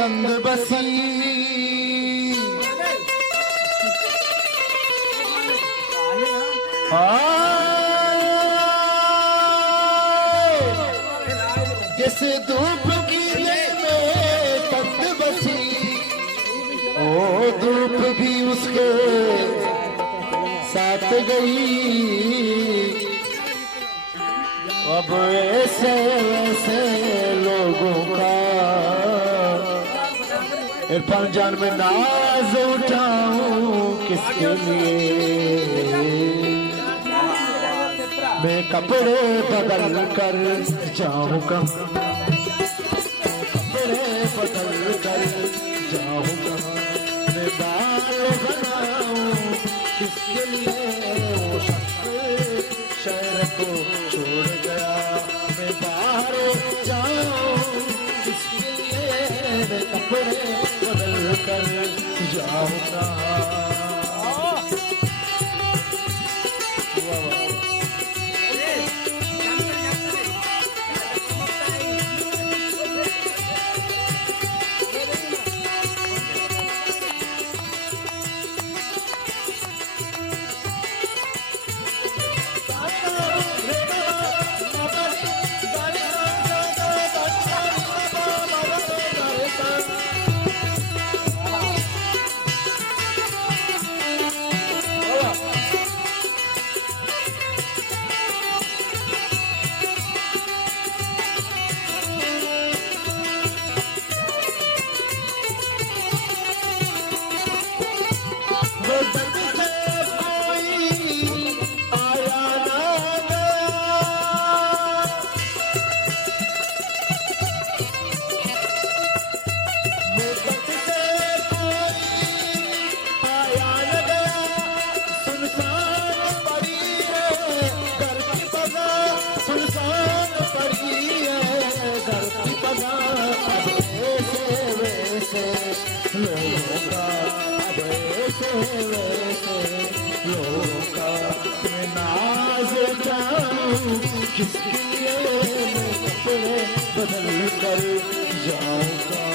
तंग बसी जैसे धूप की में तंग बसी, ओ धूप भी उसके साथ गई। अब ऐसे ऐसे लोगों का इरफान जान में नाज उठाऊं किसके लिए। मैं कपड़े बदल कर जाऊंगा, कपड़े बदल कर जाऊंगा। मैं बाल बनाऊं किसके लिए, वो शख्स शहर को छोड़ गया। मैं बाहर जाऊं किसके लिए, मैं कपड़े बदल कर जाऊंगा। किसके लिए मैं कपड़े बदल कर जाऊंगा।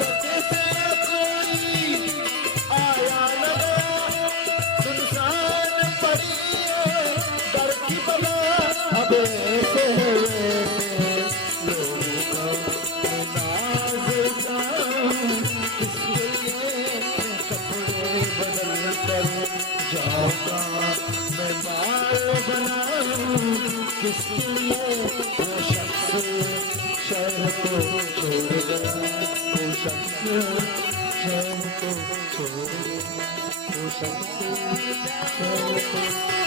सके से कोई आया न गया, सुनसान पड़ी है दर की बला। अब ऐसे लोगों का नाज जाऊं, किसके लिए कपड़े बदल कर जाऊंगा मैं बाल बनाऊं, किसके लिए वो शख्स शहर को छोड़ गया, वो शख्स शहर को छोड़ गया, वो शख्स शहर को